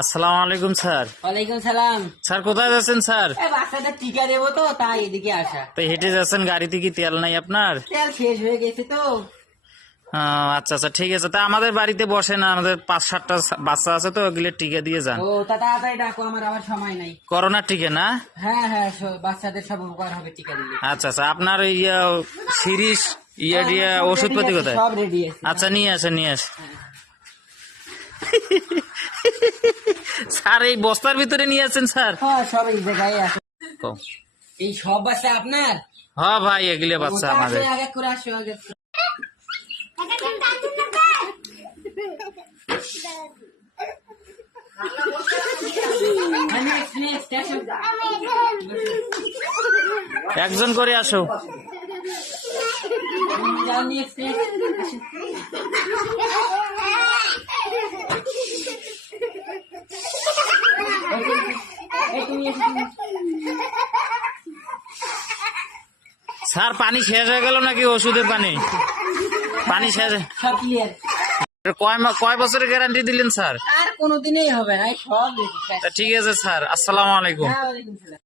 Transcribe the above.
আসসালামু আলাইকুম স্যার। ওয়ালাইকুম সালাম। স্যার কোথায় যাচ্ছেন স্যার? বাচ্চাদের টিকা দেবো তো তাই এদিকে আসা। তো হেঁটে যাচ্ছেন, গাড়িতে কি তেল নাই আপনার? তেল শেষ হয়ে গেছে তো। আচ্ছা আচ্ছা, ঠিক আছে। তা আমাদের বাড়িতে বসে না, আমাদের 5-7টা বাচ্চা আছে, তো ওগুলো টিকা দিয়ে যান। ও তা তাড়াতাড়ি ডাকো, আমার আবার সময় নাই। করোনার টিকা না? হ্যাঁ হ্যাঁ, বাচ্চাদের সব উপকার হবে টিকা দিলে। আচ্ছা আচ্ছা, আপনার ওই সিরিজ সব ওষুধপাতি ready আছে, কোথায়? সব রেডি আছে। আচ্ছা, নিয়ে আসেন নিয়ে আসেন। স্যার এই বস্তার ভিতরে নিয়ে আসেন স্যার? হ্যাঁ সব এই জায়গায় আছে। ও, এই সব বাচ্চা আপনার? হ্যাঁ ভাই, এগুলো বাচ্চা তা আমাদের। আসো, আগে করে আসো আগে। Next, আসো। একজন করে আসো। যাও, next, আসো। এই তুমি এসো, তুমি। স্যার পানি শেষ হয়ে গেল নাকি? ওষুধের পানি পানি শেষ? সব ক্লিয়ার। কয় বছরের গ্যারান্টি দিলেন স্যার? আর কোনোদিনই হবে না, এই সব ready, শেষ। তা ঠিক আছে স্যার, আসসালামু আলাইকুম। হ্যাঁ, ওয়ালাইকুম সালাম।